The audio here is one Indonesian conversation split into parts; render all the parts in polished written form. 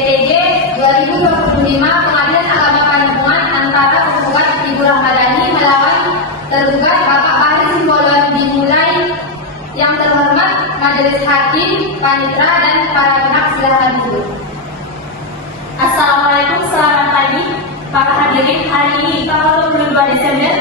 PJJ 2025 Pengadilan Agama Panjungan antara penggugat Ibu Rahmadani melawan tergugat Bapak Bahri Simbolon dimulai. Yang terhormat Majelis Hakim, Panitra, dan para pihak silakan duduk. Assalamualaikum, selamat pagi para hadirin. Hari ini tanggal 22 Desember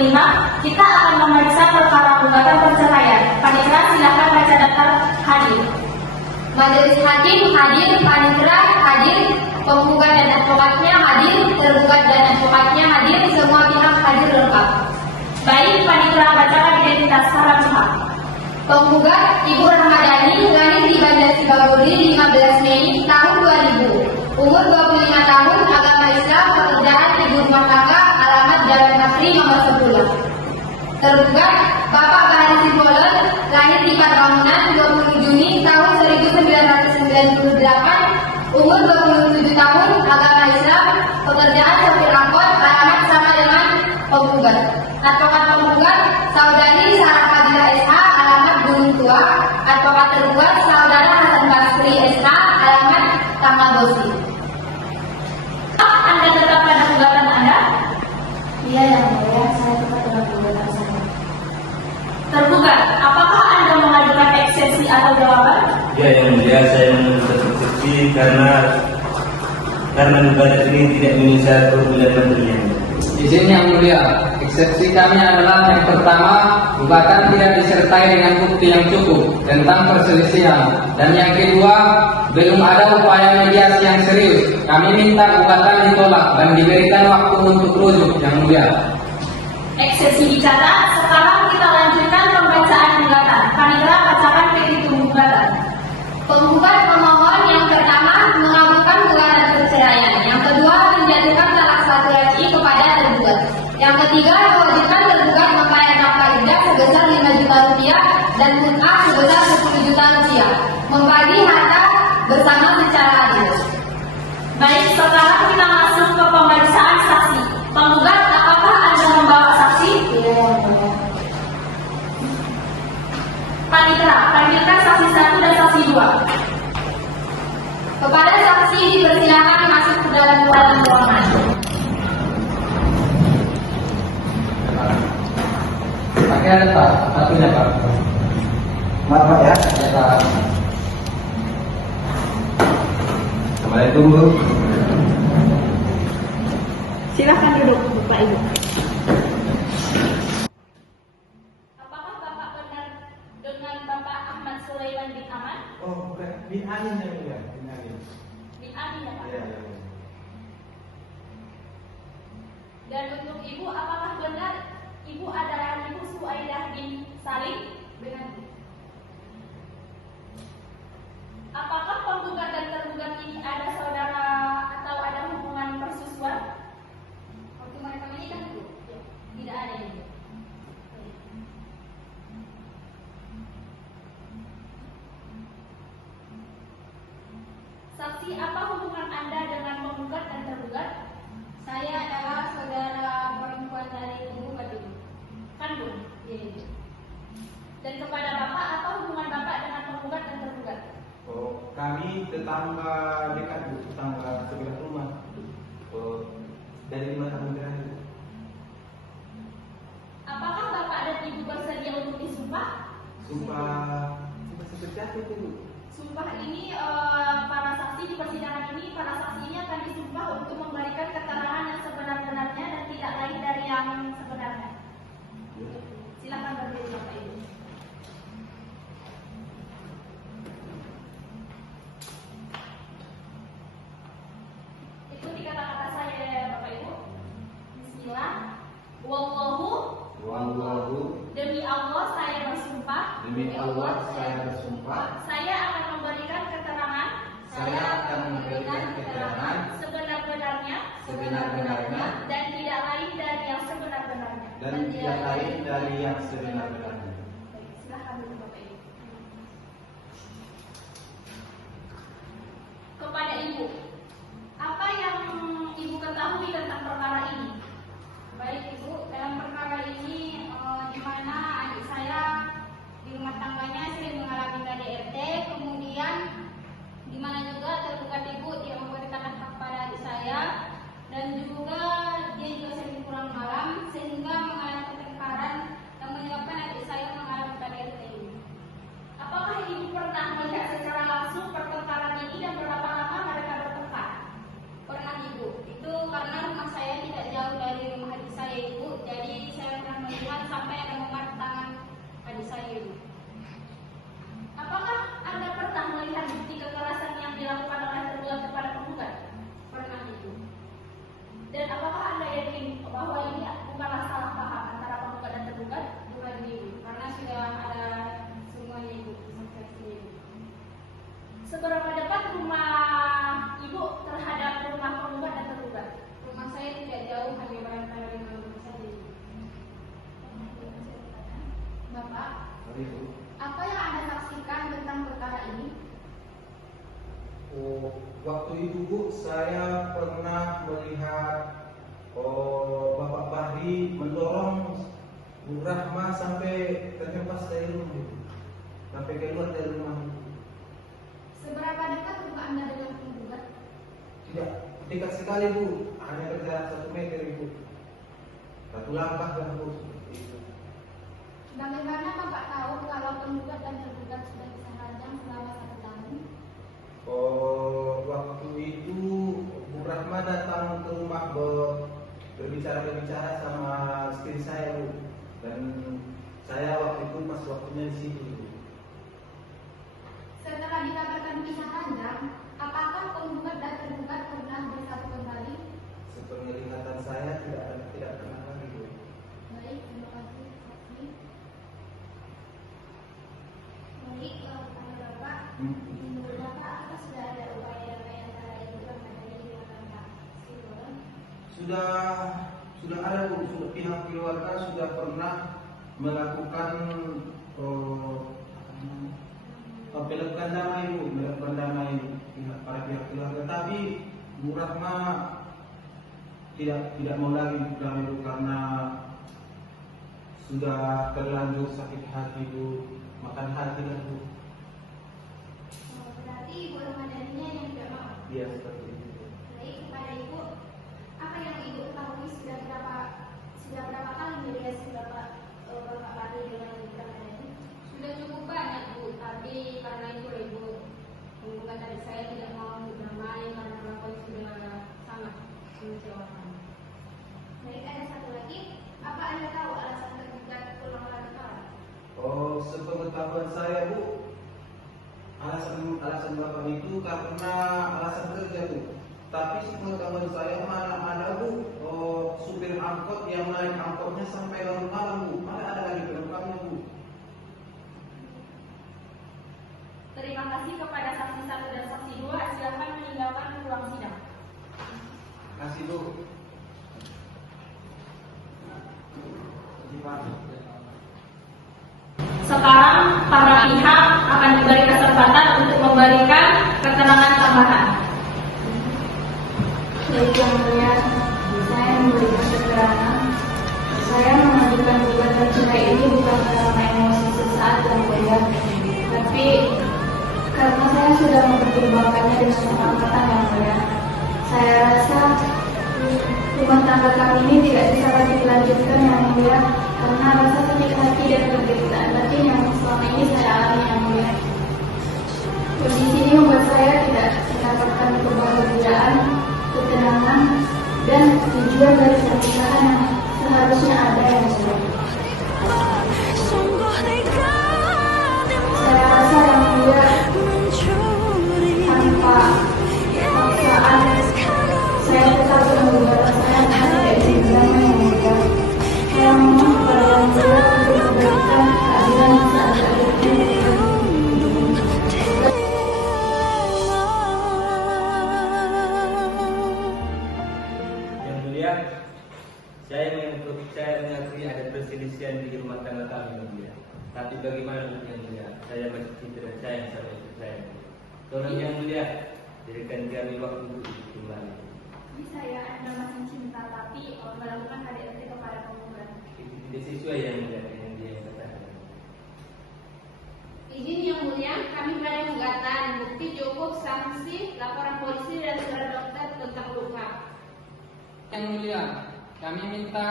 2025 kita akan memeriksa perkara gugatan perceraian. Panitra silakan baca daftar hadir. Majelis Hakim hadir, Panitra hadir, penggugat dan advokatnya hadir, tergugat dan advokatnya hadir, semua pihak hadir lengkap. Baik, Panitra bacakan identitas para pihak. Penggugat Ibu Rahmadani lahir di Bandar Sibaguri 15 Mei tahun 2000, umur 25 tahun, agama Islam, pekerjaan ibu rumah tangga, alamat Jalan Asri nomor 10. Tergugat Bapak Bahri Simbolon lahir di Parbangunan 20 Juni tahun 1998, umur 27 tahun, agama Islam, pekerjaan sopir angkot, alamat sama dengan penggugat. Advokat penggugat Saudari Sarah Fadila SH, alamat Gunung Tua. Advokat tergugat Saudara Hasan Basri SH, alamat Tamagosi. Anda tetap pada gugatan Anda? Iya yang mulia, saya tetap dengan gugatan saya. Tergugat, apakah Anda mengajukan eksepsi atau jawaban? Ya yang mulia, saya mengajukan eksepsi karena gugatan ini tidak menyelesaikan kerugian material. Izin yang mulia, eksepsi kami adalah yang pertama, gugatan tidak disertai dengan bukti yang cukup tentang perselisihan, dan yang kedua, belum ada upaya mediasi yang serius. Kami minta gugatan ditolak dan diberikan waktu untuk rujuk yang mulia. Eksepsi dicatat. Sekarang kita lanjutkan pembacaan gugatan. Panitra bacakan petitum gugatan. Penggugat pemohon yang pertama mengabulkan gugatan perceraian, yang kedua menjatuhkan talak satu RI kepada tergugat, yang ketiga mewajibkan tergugat membayar nafkah iddah sebesar 5 juta rupiah dan mut'ah sebesar 10 juta rupiah, membagi harta bersama secara adil. Baik, sekarang kita masuk ke pemeriksaan saksi. Penggugat, apakah Anda membawa saksi? Iya, yang mulia. Panitra, panggilkan saksi 1 dan saksi 2. Kepada saksi dipersilakan masuk ke dalam ruangan. Pakai ada Pak, satunya Pak. Maaf Pak ya. Ya Pak. Assalamualaikum Bu. Silakan duduk, Bapak Ibu. Apakah Bapak benar dengan Bapak Ahmad Sulaiman bin Aman? Oh bukan, bin Amin yang mulia, bin Amin. Bin Amin ya Pak? Ya. Dan untuk Ibu, apakah benar Ibu adalah Ibu Suaidah bin Salim? Benar. Apakah penggugat dan tergugat ini ada saudara atau ada hubungan persusuan? Waktu mereka menikah itu? Ya, tidak ada ini. Saksi, apa hubungan Anda dengan penggugat dan tergugat? Saya adalah saudara perempuan dari penggugat itu. Kandung. Iya. Dan kepada Bapak, apa hubungan Bapak dengan penggugat dan tergugat? Oh kami tetangga dekat Bu, tetangga sebelah rumah. Oh dari 5 tahun terakhir. Apakah Bapak dan Ibu bersedia untuk disumpah? Sumpah seperti apa itu Bu? Sumpah ini para saksi di persidangan ini, para saksi ini akan disumpah untuk memberikan keterangan yang sebenar-benarnya dan tidak lain dari yang sebenarnya. Silakan berdiri Bapak Ibu. Ikuti kata-kata saya ya Bapak Ibu. Bismillah. Wallahu Demi Allah saya bersumpah. demi Allah saya bersumpah Saya akan memberikan keterangan. saya akan memberikan keterangan Sebenar-benarnya. sebenar-benarnya Dan tidak lain dari yang sebenar-benarnya. dan tidak lain dari yang sebenar-benarnya. Baik, silakan dulu Bapak Ibu. Kepada Ibu, apa yang Ibu ketahui tentang perkara ini? Baik Ibu, dalam perkara ini di mana adik saya di rumah tangganya sering mengalami KDRT, kemudian di mana juga tergugat Ibu itu Bu, saya pernah melihat Bapak Bahri mendorong Bu Rahma sampai terhempas dari rumah itu, sampai keluar dari rumah itu. Seberapa dekat rumah Anda dengan penggugat? Tidak dekat sekali Bu, hanya berjarak 1 meter Ibu. 1 langkah lah Bu. Itu. Bagaimana Bapak tahu kalau penggugat dan tergugat sudah bisa rajam selama 1 tahun? Waktu itu Bu Rahma datang ke rumah berbicara sama istri saya Bu, dan saya waktu itu pas waktunya di situ Bu. Setelah dikabarkan bisa rajam, apakah penggugat dan tergugat pernah bersatu kembali? Sepenglihatan saya tidak pernah lagi Bu. Baik, terima kasih. Baik, kepada Bapak, menurut Bapak apakah sudah ada upaya damai antara Ibu Rahmadani dengan Pak Simbolon? Sudah ada Bu, pihak keluarga sudah pernah melakukan melakukan damai para pihak keluarga, tapi Bu Rahma tidak mau lagi damai Bu, karena sudah terlanjur sakit hati Bu, makan hati lah Bu. Berarti Ibu Rahmadaninya yang tidak mau? Iya seperti itu. Baik, kepada Ibu, apa yang Ibu ketahui sudah berapa kali mediasi Bapak Bahri dengan Ibu Rahmadani? Sudah cukup banyak Bu, tapi karena itu Ibu penggugat dari saya tidak mau berdamai karena melakukan sudah sangat mengecewakan. Baik, ada satu lagi, apa Anda tahu alasan tergugat pulang perkara? Sepengetahuan saya Bu, alasan Bapak itu karena alasan kerja Bu. Tapi sepengetahuan saya mana ada Bu, supir angkot yang naik angkotnya sampai larut malam Bu, mana ada lagi penumpangnya Bu. Terima kasih kepada saksi 1 dan saksi 2. Silakan meninggalkan ruang sidang. Kasih Bu. Sekarang para pihak akan diberi kesempatan untuk memberikan keterangan tambahan. Baik yang mulia, saya memberikan keterangan. Saya mengajukan gugatan cerai ini bukan karena emosi sesaat yang mulia, tapi karena saya sudah mempertimbangkannya dengan matang yang mulia. Saya rasa rumah tangga kami ini tidak bisa lagi dilanjutkan yang mulia, karena rasa sakit hati dan penderitaan batin yang selama ini saya alami yang mulia. Kondisi ini membuat saya tidak mendapatkan kebahagiaan, ketenangan, dan tujuan dari pernikahan yang seharusnya ada yang mulia. Saya rasa yang mulia tanpa paksaan saya tetap menggunakan saya karena tidak bisa berdamai yang mulia. Saya mohon kepada yang mulia untuk memberikan keadilan yang seadil-adilnya. Yang mulia, saya mengakui ada perselisihan di rumah tangga kami yang mulia. Tapi bagaimana yang mulia? Saya masih tidak sayang sama istri saya. Tolong yang mulia, berikan kami waktu untuk kembali. Ini saya Anda masih cinta tapi melakukan KDRT kepada penggugat. Itu tidak sesuai yang mulia dengan dia yang katakan. Izin yang mulia, kami pada gugatan, bukti cukup, sanksi, laporan polisi dan surat dokter tentang luka. Yang mulia, kami minta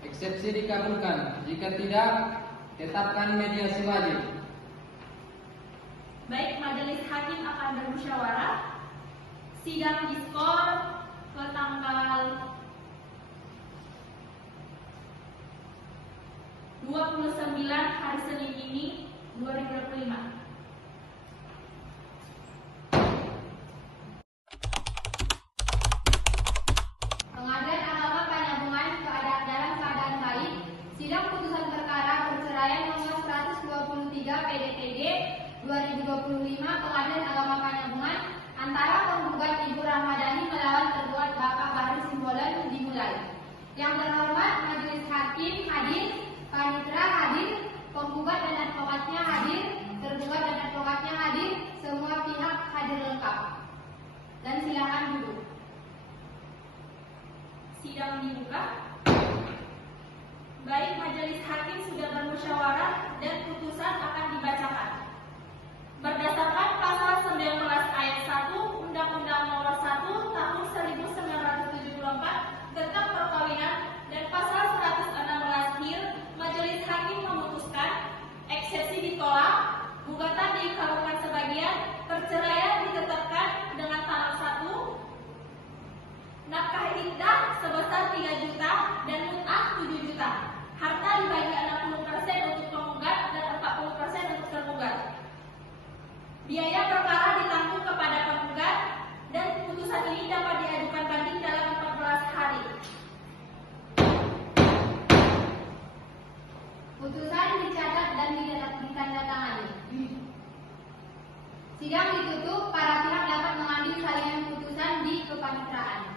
eksepsi dikabulkan. Jika tidak, tetapkan mediasi wajib. Baik, majelis hakim akan bermusyawarah. Sidang diskor ke tanggal 29 hari Senin ini 2025. Pengadilan Agama Penyambungan dalam keadaan baik. Sidang putusan perkara perceraian nomor 123 PDTG 2025 Pengadilan Agama Penyambungan antara penggugat Ibu Rahmadani melawan tergugat Bapak Bahri Simbolon dimulai. Yang terhormat majelis hakim hadir, panitera hadir, penggugat dan advokatnya hadir, tergugat dan advokatnya hadir, semua pihak hadir lengkap. Dan persidangan dulu. Sidang dibuka. Baik, majelis hakim sudah bermusyawarah dan putusan akan dibacakan. Berdasarkan pasal 19 ayat 1 Undang-Undang Nomor 1 Tahun 1974 tentang perkawinan dan pasal 116 HIR, majelis hakim memutuskan eksepsi ditolak, gugatan dikabulkan sebagian, perceraian ditetapkan dengan talak 1, nafkah iddah sebesar 3 juta dan mut'ah 7 juta. Harta dibagi 60% untuk penggugat dan 40% untuk tergugat. Biaya perkara ditanggung kepada penggugat dan putusan ini dapat diajukan banding dalam 14 hari. Putusan dicatat dan ditandatangani. Sidang ditutup, para pihak dapat mengambil salinan putusan di kepaniteraan.